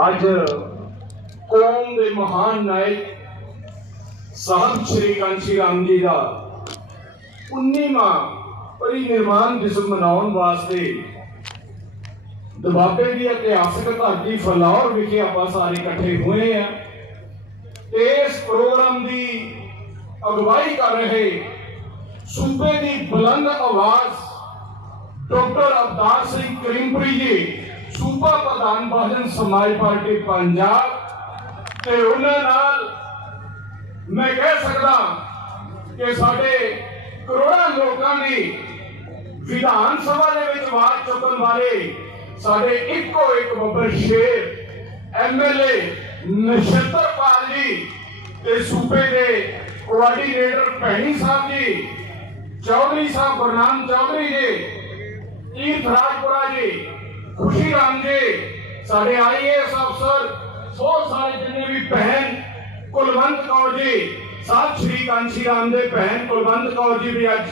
ਅੱਜ ਕੌਮ ਦੇ ਮਹਾਨ ਨਾਇਕ ਸਾਹਿਬ ਸ਼੍ਰੀ ਕਾਂਸ਼ੀ ਰਾਮ ਜੀ ਦਾ 19ਵਾਂ ਪਰਿਨਿਰਮਾਣ ਦਿਵਸ ਮਨਾਉਣ ਵਾਸਤੇ ਦੁਆਬੇ ਦੀ ਇਤਿਹਾਸਕ ਧਰਤੀ ਫਲੌਰ ਵਿਖੇ ਆਪਾਂ ਸਾਰੇ ਇਕੱਠੇ ਹੋਏ ਆ। ਤੇ ਇਸ ਪ੍ਰੋਗਰਾਮ ਦੀ ਅਗਵਾਈ ਕਰ ਰਹੇ ਸੂਬੇ ਦੀ ਬੁਲੰਦ ਆਵਾਜ਼ ਡਾਕਟਰ ਅਵਤਾਰ ਸਿੰਘ ਕਰੀਮਪੁਰੀ ਜੀ ਸੂਬਾ ਪ੍ਰਧਾਨ ਬਹੁਜਨ ਸਮਾਜ ਪਾਰਟੀ ਪੰਜਾਬ ਤੇ ਉਹਨਾਂ ਨਾਲ ਮੈਂ ਕਹਿ ਸਕਦਾ ਕਿ ਸਾਡੇ ਕਰੋੜਾਂ ਲੋਕਾਂ ਦੀ ਵਿਧਾਨ ਸਭਾ ਦੇ ਵਿੱਚ ਆਵਾਜ਼ ਚੁੱਕਣ ਵਾਲੇ ਸਾਡੇ ਇੱਕੋ ਇੱਕ ਬੱਬਰ ਸ਼ੇਰ ਐਮਐਲਏ ਨਛੱਤਰਪਾਲ ਜੀ ਤੇ ਸੂਬੇ ਦੇ ਕੋਆਰਡੀਨੇਟਰ ਭੈਣੀ ਸਾਹਿਬ ਜੀ, ਚੌਧਰੀ ਸਾਹਿਬ ਗੁਰਨਾਮ ਚੌਧਰੀ ਜੀ ਤੀਰਥ ਰਾਜਪੁਰਾ ਜੀ ਖੁਸ਼ੀ ਰਾਮ ਜੀ, ਸਾਡੇ ਆਈਏਐਸ ਅਫਸਰ ਸੋ ਸਾਰੇ ਜਿੰਨੇ ਵੀ ਭੈਣ ਕੁਲਵੰਤ ਕੌਰ ਜੀ ਸਾਹਿਬ ਸ਼੍ਰੀ ਕਾਂਸ਼ੀ ਰਾਮ ਦੇ ਭੈਣ ਕੁਲਵੰਤ ਕੌਰ ਜੀ ਵੀ ਅੱਜ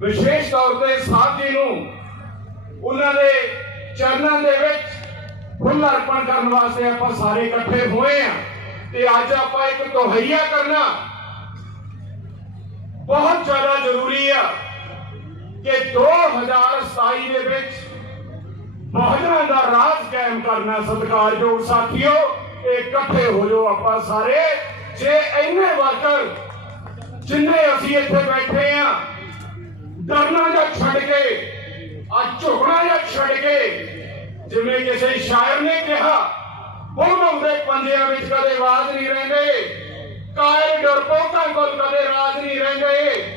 ਵਿਸ਼ੇਸ਼ ਤੌਰ ਤੇ ਸਾਹਿਬ ਜੀ ਨੂੰ ਉਹਨਾਂ ਦੇ ਚਰਨਾਂ ਦੇ ਵਿੱਚ ਫੁੱਲ ਅਰਪਣ ਕਰਨ ਵਾਸਤੇ ਆਪਾਂ ਸਾਰੇ ਇਕੱਠੇ ਹੋਏ ਆ ਤੇ ਅੱਜ ਆਪਾਂ ਇੱਕ ਤੋਹਈਆ ਕਰਨਾ ਬਹੁਤ ਜ਼ਿਆਦਾ ਜ਼ਰੂਰੀ ਆ ਕਿ 2027 ਦੇ ਵਿੱਚ ਬਹੁਜਨਾਂ ਦਾ ਰਾਜ ਕਾਇਮ ਕਰਨਾ ਸਤਿਕਾਰਯੋਗ ਸਾਥੀਓ ਇਕੱਠੇ ਹੋ ਜਾਓ ਆਪਾਂ ਸਾਰੇ। ਜੇ ਇੰਨੇ ਵਰਕਰ ਜਿੰਨੇ ਅਸੀਂ ਇੱਥੇ ਬੈਠੇ ਆ, ਡਰਨਾ ਜਾਂ ਛੱਡ ਕੇ, ਆ ਝੁਕਣਾ ਜਾਂ ਛੱਡ ਕੇ, ਜਿਵੇਂ ਕਿਸੇ ਸ਼ਾਇਰ ਨੇ ਕਿਹਾ ਬੋਲਮ ਦੇ ਪੰਜਿਆਂ ਵਿੱਚ ਕਦੇ ਆਵਾਜ਼ ਨਹੀਂ ਰਹਿੰਦੇ ਕਾਇਰ ਡਰਪੋਕਾਂ ਕੋਲ ਕਦੇ ਰਾਜ ਨਹੀਂ ਰਹਿੰਦੇ।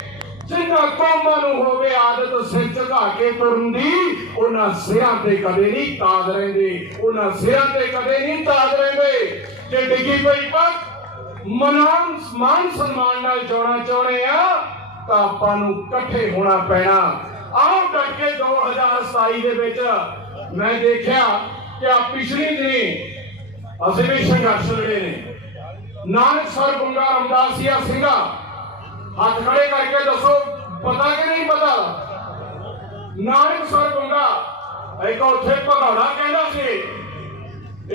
ਜਿਨ੍ਹਾਂ ਕੌਮਾਂ ਨੂੰ ਹੋਵੇ ਆਦਤ ਸਿਰ ਝੁਕਾ ਕੇ ਤੁਰਨ ਦੀ, ਉਹਨਾਂ ਸਿਰਾਂ ਤੇ ਕਦੇ ਨਹੀਂ ਤਾਜ ਰਹਿੰਦੇ, ਉਹਨਾਂ ਸਿਰਾਂ ਤੇ ਕਦੇ ਨਹੀਂ ਤਾਜ ਰਹਿੰਦੇ। ਜੇ ਡਿੱਗੀ ਪਈ ਪੱਕ ਮਨਾਨ ਸਮਾਨ ਸਨਮਾਨ ਨਾਲ ਜੋੜਨਾ ਚਾਹੁੰਦੇ ਆ, ਤਾਂ ਆਪਾਂ ਨੂੰ ਇਕੱਠੇ ਹੋਣਾ ਪੈਣਾ। ਆਓ ਡਟ ਕੇ 2027 ਦੇ ਵਿੱਚ ਮੈਂ ਦੇਖਿਆ ਕਿ ਆ ਪਿਛਲੀ ਦਿਨੀ ਅਸੀਂ ਵੀ ਸੰਘਰਸ਼ ਲੜੇ ਨੇ। ਨਾਨਕ ਸਰ ਗੁੰਗਾ ਰਮਦਾਸੀਆ ਸਿੰਘਾ ਹੱਥ ਖੜੇ ਕਰਕੇ ਦੱਸੋ, ਪਤਾ ਕਿ ਨਹੀਂ ਪਤਾ? ਨਾਨਕ ਸਰ ਗੁੰਗਾ ਇੱਕ ਉੱਥੇ ਭਗੌੜਾ ਕਹਿੰਦਾ ਸੀ।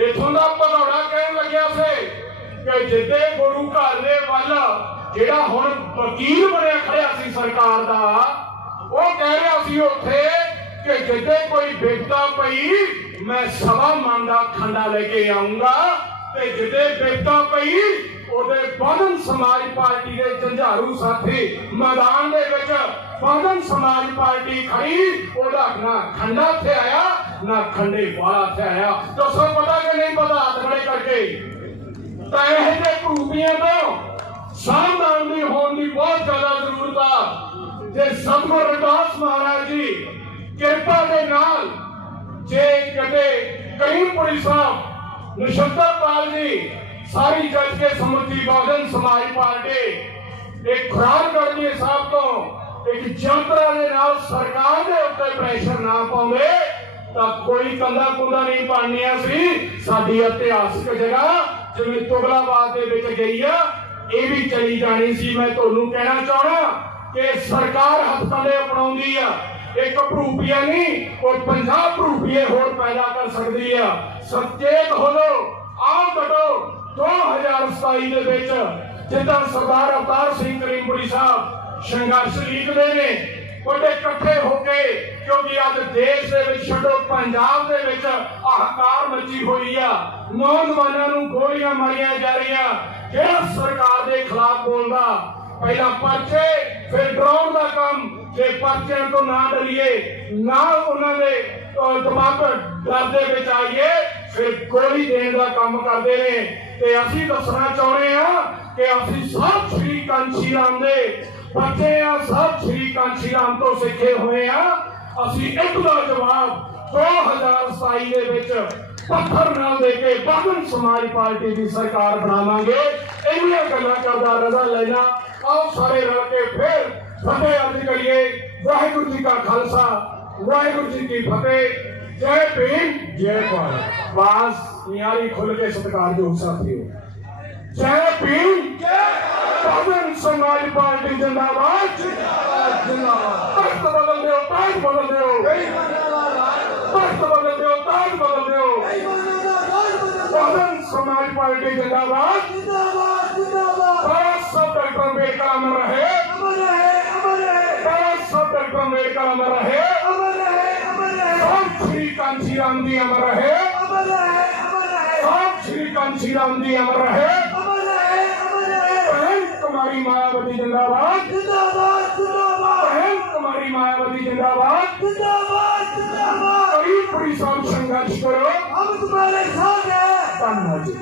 ਇਥੋਂ ਦਾ ਭਗੌੜਾ ਕਹਿਣ ਲੱਗਿਆ ਸੀ ਕਿ ਜਿੱਦੇ ਗੁਰੂ ਘਰ ਦੇ ਵੱਲ ਜਿਹੜਾ ਹੁਣ ਵਕੀਲ ਬਣਿਆ ਖੜਿਆ ਸੀ ਸਰਕਾਰ ਦਾ, ਉਹ ਕਹਿ ਰਿਹਾ ਸੀ ਉੱਥੇ ਕਿ ਜਿੱਦੇ ਕੋਈ ਬਿਪਤਾ ਪਈ, ਮੈਂ ਸਵਾ ਮਨ ਦਾ ਖੰਡਾ ਲੈ ਕੇ ਆਉਂਗਾ ਤੇ ਜਿੱਦੇ ਬਿਪਤਾ ਪਈ ਉਹਦੇ ਬਹੁਜਨ ਸਮਾਜ ਪਾਰਟੀ ਦੇ ਝੰਝਾਰੂ ਸਾਥੀ ਮੈਦਾਨ ਦੇ ਵਿੱਚ ਬਹੁਜਨ ਸਮਾਜ ਪਾਰਟੀ ਖੜੀ, ਉਹਦਾ ਨਾ ਖੰਡਾ ਤੇ ਆਇਆ, ਨਾ ਖੰਡੇ ਵਾਲਾ ਤੇ ਆਇਆ। ਦੱਸੋ, ਪਤਾ ਕਿ ਨਹੀਂ ਪਤਾ ਹੱਥ ਖੜੇ ਕਰਕੇ? ਤਾਂ ਇਹ ਜਿਹੇ ਭੂਪੀਆਂ ਤੋਂ ਸਾਵਧਾਨ ਦੀ ਹੋਣ ਦੀ ਬਹੁਤ ਜ਼ਿਆਦਾ ਜ਼ਰੂਰਤ ਆ। ਜੇ ਸਤਗੁਰ ਰਵਿਦਾਸ ਮਹਾਰਾਜ ਜੀ ਕਿਰਪਾ ਦੇ ਨਾਲ ਜੇ ਕਦੇ ਕਰੀਮਪੁਰੀ ਸਾਹਿਬ ਨਿਸ਼ੰਤਰਪਾਲ ਜੀ ਸਾਰੀ ਜੱਜ ਕੇ ਸਮੁੱਚੀ ਬਹੁਜਨ ਸਮਾਜ ਪਾਰਟੀ ਇੱਕ ਖੁਰਾਕ ਕਰਦੀ ਸਾਹਿਬ ਤੋਂ, ਇੱਕ ਜੰਤਰਾ ਦੇ ਨਾਲ ਸਰਕਾਰ ਦੇ ਉੱਤੇ ਪ੍ਰੈਸ਼ਰ ਨਾ ਪਾਉਂਦੇ, ਤਾਂ ਕੋਈ ਕੰਦਾ ਕੁੰਦਾ ਨਹੀਂ ਪਾਣੀਆਂ ਸੀ। ਸਾਡੀ ਇਤਿਹਾਸਕ ਜਗ੍ਹਾ ਜਿਵੇਂ ਤੁਗਲਾਬਾਦ ਦੇ ਵਿੱਚ ਗਈ ਆ, ਇਹ ਵੀ ਚਲੀ ਜਾਣੀ ਸੀ। ਮੈਂ ਤੁਹਾਨੂੰ ਕਹਿਣਾ ਚਾਹਣਾ ਕਿ ਸਰਕਾਰ ਹੱਥਕੰਡੇ ਅਪਣਾਉਂਦੀ ਆ। ਇੱਕ ਭਰੂਪੀਆ ਨਹੀਂ ਉਹ 50 ਭਰੂਪੀਏ ਹੋਰ ਪੈਦਾ ਕਰ ਸਕਦੀ ਆ। ਸੰਚੇਤ ਹੋ ਲੋ ਆਓ ਡਟੋ 2027 ਦੇ ਵਿੱਚ ਜਿੱਦਾਂ ਸਰਦਾਰ ਅਵਤਾਰ ਸਿੰਘ ਕਰੀਮਪੁਰੀ ਸਾਹਿਬ ਸੰਘਰਸ਼ ਲਿਖਦੇ ਨੇ ਉਹਦੇ ਇਕੱਠੇ ਹੋ ਕੇ ਕਿਉਂਕਿ ਅੱਜ ਦੇਸ਼ ਦੇ ਵਿੱਚ ਛੱਡੋ, ਪੰਜਾਬ ਦੇ ਵਿੱਚ ਹਕਾਰ ਮੱਚੀ ਹੋਈ ਆ। ਨੌਜਵਾਨਾਂ ਨੂੰ ਗੋਲੀਆਂ ਮਾਰੀਆਂ ਜਾ ਰਹੀਆਂ। ਕਿਹੜਾ ਸਰਕਾਰ ਦੇ ਖਿਲਾਫ ਬੋਲਦਾ, ਪਹਿਲਾਂ ਪਰਚੇ, ਫਿਰ ਡਰਾਉਣ ਦਾ ਕੰਮ। ਜੇ ਪਰਚਿਆਂ ਤੋਂ ਨਾ ਡਰੀਏ ਨਾ ਉਹਨਾਂ ਦੇ ਦਿਮਾਗ ਡਰ ਦੇ ਵਿੱਚ ਆਈਏ, ਫਿਰ ਗੋਲੀ ਦੇਣ ਦਾ ਕੰਮ ਕਰਦੇ ਨੇ। ਤੇ ਅਸੀਂ ਦੱਸਣਾ ਚਾਹੁੰਦੇ ਆ ਕਿ ਅਸੀਂ ਸਭ ਸ਼੍ਰੀ ਕਾਂਸ਼ੀ ਰਾਮ ਦੇ ਬੱਚੇ ਆ, ਸਭ ਸ਼੍ਰੀ ਕਾਂਸ਼ੀ ਰਾਮ ਤੋਂ ਸਿੱਖੇ ਹੋਏ ਆ। ਅਸੀਂ ਇੱਕ ਦਾ ਜਵਾਬ 2027 ਦੇ ਵਿੱਚ ਪੱਥਰ ਨਾਲ ਦੇ ਕੇ ਬਾਦਨ ਸਮਾਜ ਪਾਰਟੀ ਦੀ ਸਰਕਾਰ ਬਣਾਵਾਂਗੇ। ਇੰਨੀਆਂ ਗੱਲਾਂ ਕਰਦਾ ਰਜ਼ਾ ਲੈਣਾ ਆਓ ਸਾਰੇ ਰਲ ਕੇ ਫਿਰ ਫਤਿਹ ਅਰਜ਼ ਕਰੀਏ। ਵਾਹਿਗੁਰੂ ਜੀ ਕਾ ਖਾਲਸਾ, ਵਾਹਿਗੁਰੂ ਜੀ ਕੀ ਫਤਿਹ। ਜੈ ਭੀਮ ਜੈ ਭਾਰਤ। ਬਾਸ ਨਿਆਰੀ ਖੁੱਲ ਕੇ ਸਤਿਕਾਰਯੋਗ ਸਾਥੀਓ। ਜੈ ਭੀਮ ਜੈ ਭਾਰਤ। ਸਮਾਜ ਪਾਰਟੀ ਜਿੰਦਾਬਾਦ ਜਿੰਦਾਬਾਦ ਜਿੰਦਾਬਾਦ। ਤਖਤ ਬਦਲ ਦਿਓ ਤਾਜ ਬਦਲ ਦਿਓ। ਤਖਤ ਬਦਲ ਦਿਓ ਤਾਜ ਬਦਲ ਦਿਓ। ਭਾਰਤ ਸਮਾਜ ਪਾਰਟੀ ਜਿੰਦਾਬਾਦ। ਜਿੰਦਾਬਾਦ ਜਿੰਦਾਬਾਦ ਬਾਸ ਸਭ ਡਾਕਟਰ ਅੰਬੇਦਕਰ ਰਹੇ। ਅਮਰ ਰਹੇ ਅਮਰ ਰਹੇ। ਬਾਸ ਸਭ ਡਾਕਟਰ ਅੰਬੇਦਕਰ ਰਹੇ। ਸ਼੍ਰੀ ਕਾਂਸੀ ਰਾਮ ਦੀ ਅਮਰ ਰਹੇ ਅਮਰ ਰਹੇ ਅਮਰ ਰਹੇ ਆਪ ਸ਼੍ਰੀ ਕਾਂਸੀ ਰਾਮ ਦੀ ਅਮਰ ਰਹੇ ਅਮਰ ਰਹੇ ਅਮਰ ਰਹੇ ਭੈਣ ਕੁਮਾਰੀ ਮਾਇਆਵਤੀ ਜਿੰਦਾਬਾਦ ਜਿੰਦਾਬਾਦ ਜਿੰਦਾਬਾਦ ਭੈਣ ਕੁਮਾਰੀ ਮਾਇਆਵਤੀ ਜਿੰਦਾਬਾਦ ਜਿੰਦਾਬਾਦ ਜਿੰਦਾਬਾਦ ਕਰੀ ਪੂਰੀ ਸੰਘਰਸ਼ ਕਰੋ ਅਮਰ ਤੁਹਾਡੇ ਸਾਥ ਹੈ ਧੰਨਵਾਦ ਜੀ